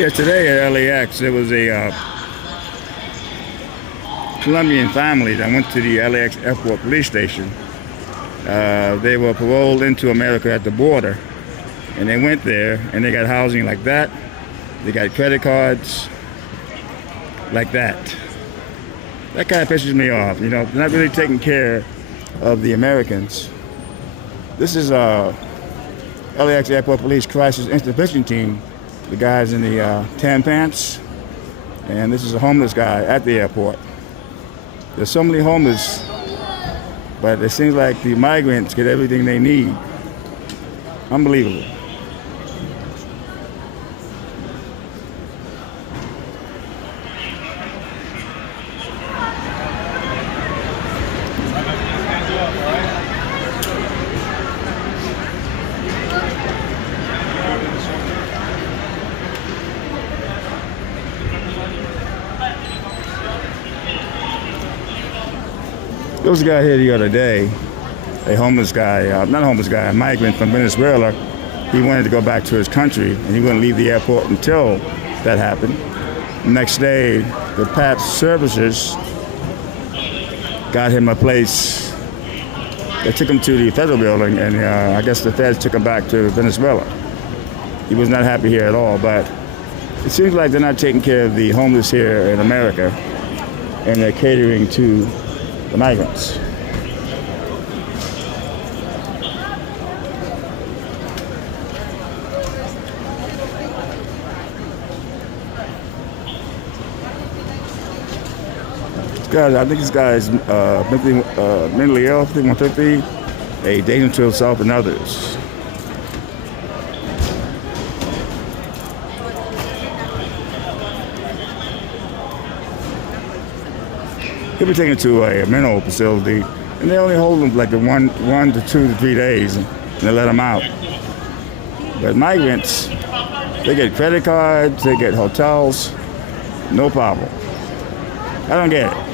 Yeah, today at LAX, there was a Colombian family that went to the LAX airport police station. They were paroled into America at the border, and they went there, and they got housing like that. They got credit cards like that. That kind of pisses me off. You know, they're not really taking care of the Americans. This is LAX Airport Police Crisis Intervention Team. The guy's in the tan pants, and this is a homeless guy at the airport. There's so many homeless, but it seems like the migrants get everything they need. Unbelievable. There was a guy here the other day, a homeless guy, not a homeless guy, a migrant from Venezuela. He wanted to go back to his country, and he wouldn't leave the airport until that happened. The next day, the PAP services got him a place. They took him to the federal building, and I guess the feds took him back to Venezuela. He was not happy here at all, but it seems like they're not taking care of the homeless here in America, and they're catering to the migrants. I think this guy is mentally ill, 5150, a danger to himself and others. He'll be taken to a mental facility, and they only hold him like one to 2 to 3 days, and they let him out. But migrants, they get credit cards, they get hotels, no problem. I don't get it.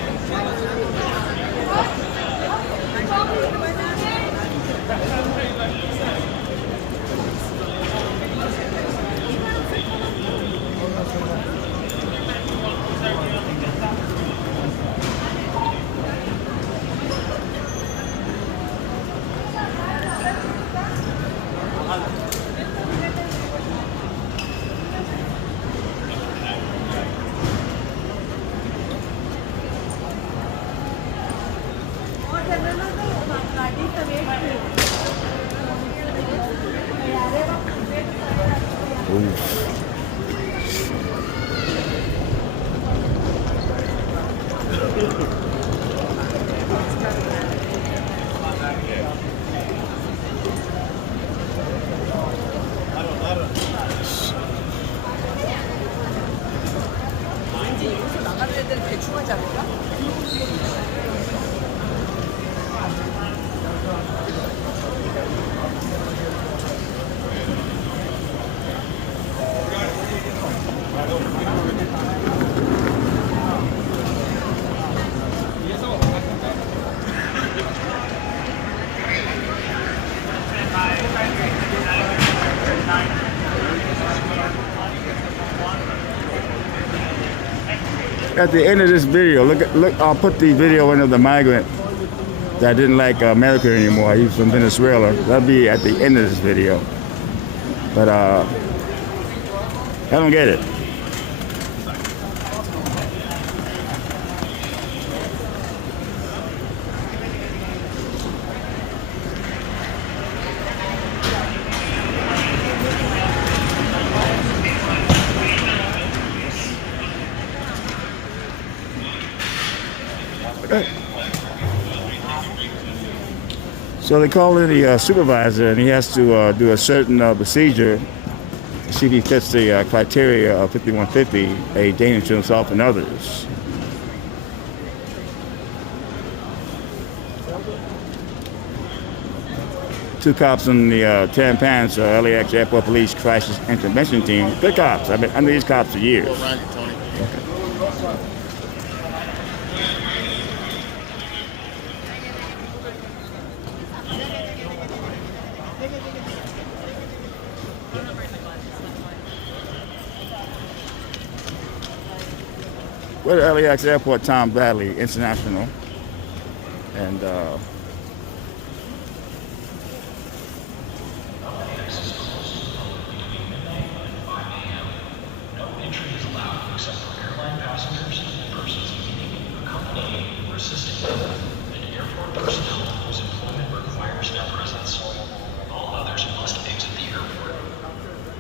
At the end of this video, look, I'll put the video in of the migrant that didn't like America anymore. He was from Venezuela. That'll be at the end of this video. But I don't get it. So they call in the supervisor, and he has to do a certain procedure to see if he fits the criteria of 5150, a danger to himself and others. Two cops in the tan pants, LAX Airport Police Crisis Intervention Team. Good cops. I've been under these cops for years. Okay. we're at LAX Airport, Tom Bradley International, and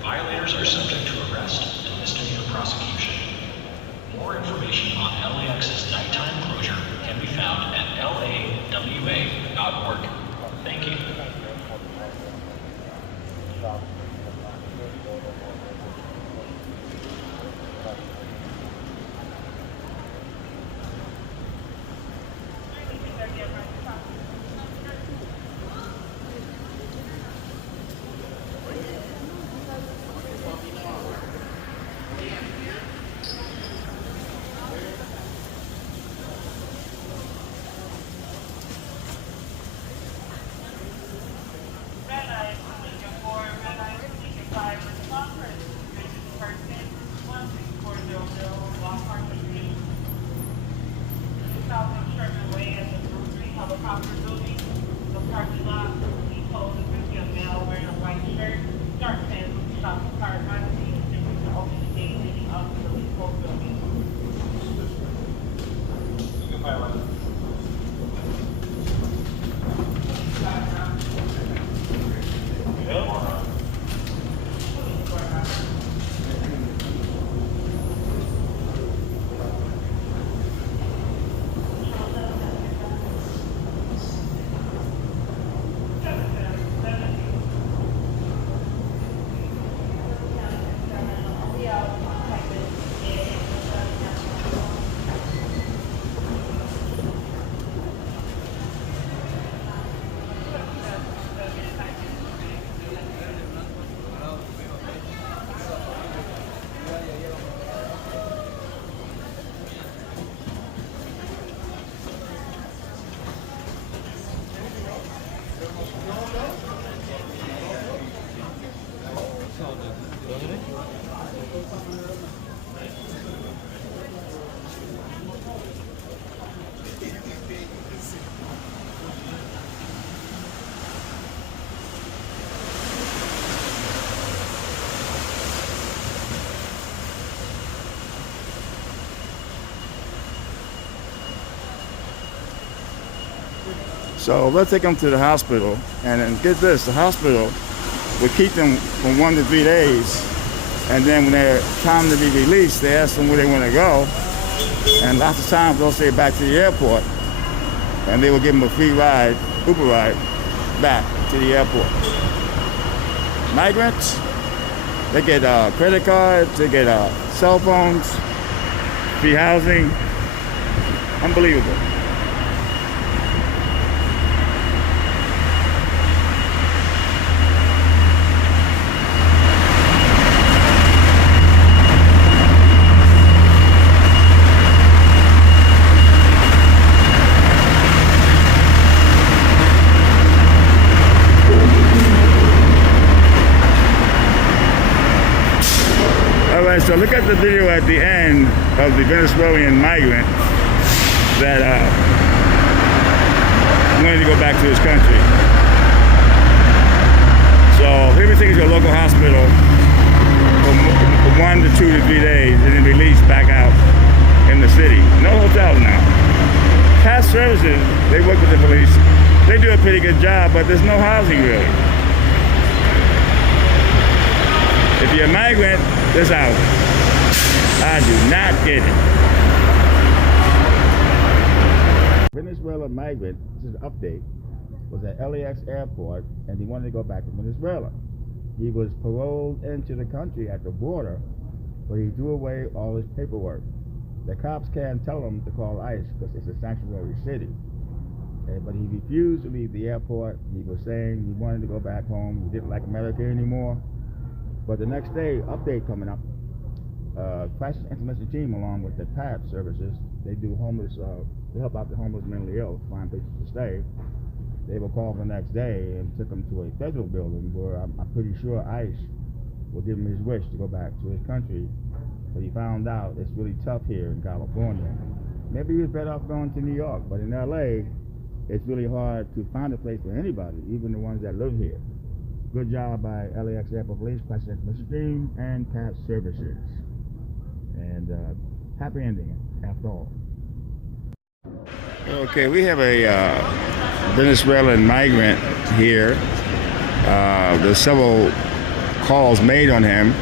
Violators are subject to arrest and misdemeanor prosecution. More information on LAX's nighttime closure can be found at lawa.org. Thank you. Helicopter building, the parking lot, he told us to see a male wearing a white shirt, dark pants with the shop car behind the scenes, and we can open the gate leading up to the leasehold building. You can pilot. so let's take them to the hospital, and then get this, the hospital will keep them from 1 to 3 days, and then when they're time to be released, they ask them where they want to go, and lots of times they'll say back to the airport, and they will give them a free ride, Uber ride, back to the airport. Migrants, they get credit cards, they get cell phones, free housing, unbelievable. So look at the video at the end of the Venezuelan migrant that wanted to go back to his country. So he was taken to a local hospital for 1 to 2 to 3 days and then released back out in the city. No hotels now. Past services, they work with the police. They do a pretty good job, but there's no housing really. If you're a migrant, there's housing. I do not get it. Venezuelan migrant, this is an update, was at LAX airport and he wanted to go back to Venezuela. He was paroled into the country at the border, but he threw away all his paperwork. The cops can't tell him to call ICE because it's a sanctuary city. But he refused to leave the airport. He was saying he wanted to go back home. He didn't like America anymore. But the next day, update coming up, crisis intervention team along with the PAT services, they do homeless, they help out the homeless mentally ill, find places to stay. They were called the next day and took him to a federal building where I'm pretty sure ICE will give him his wish to go back to his country But he found out it's really tough here in California. Maybe he was better off going to New York, but in LA, it's really hard to find a place for anybody, even the ones that live here. Good job by LAX Airport Police, Classic Messaging, and Cab Services. And happy ending, after all. Okay, we have a Venezuelan migrant here. There's several calls made on him.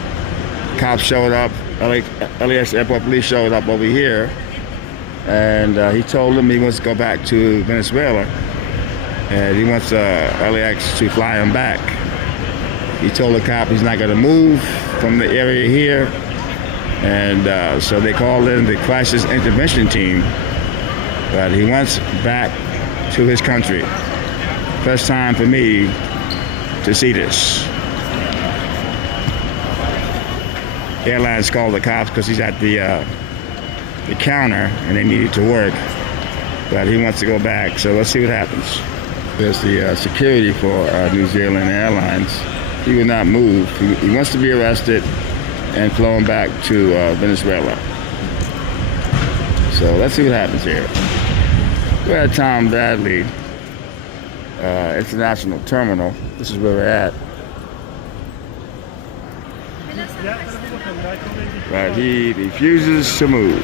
Cops showed up, LAX Airport Police showed up over here, and he told them he wants to go back to Venezuela, and he wants LAX to fly him back. He told the cop he's not going to move from the area here, and so they called in the crisis intervention team, but he wants back to his country. First time for me to see this. Airlines called the cops because he's at the counter and they needed to work, but he wants to go back, so let's see what happens. There's the security for New Zealand Airlines. He will not move. He wants to be arrested and flown back to Venezuela. So let's see what happens here. We're at Tom Bradley International Terminal. This is where we're at. But he refuses to move.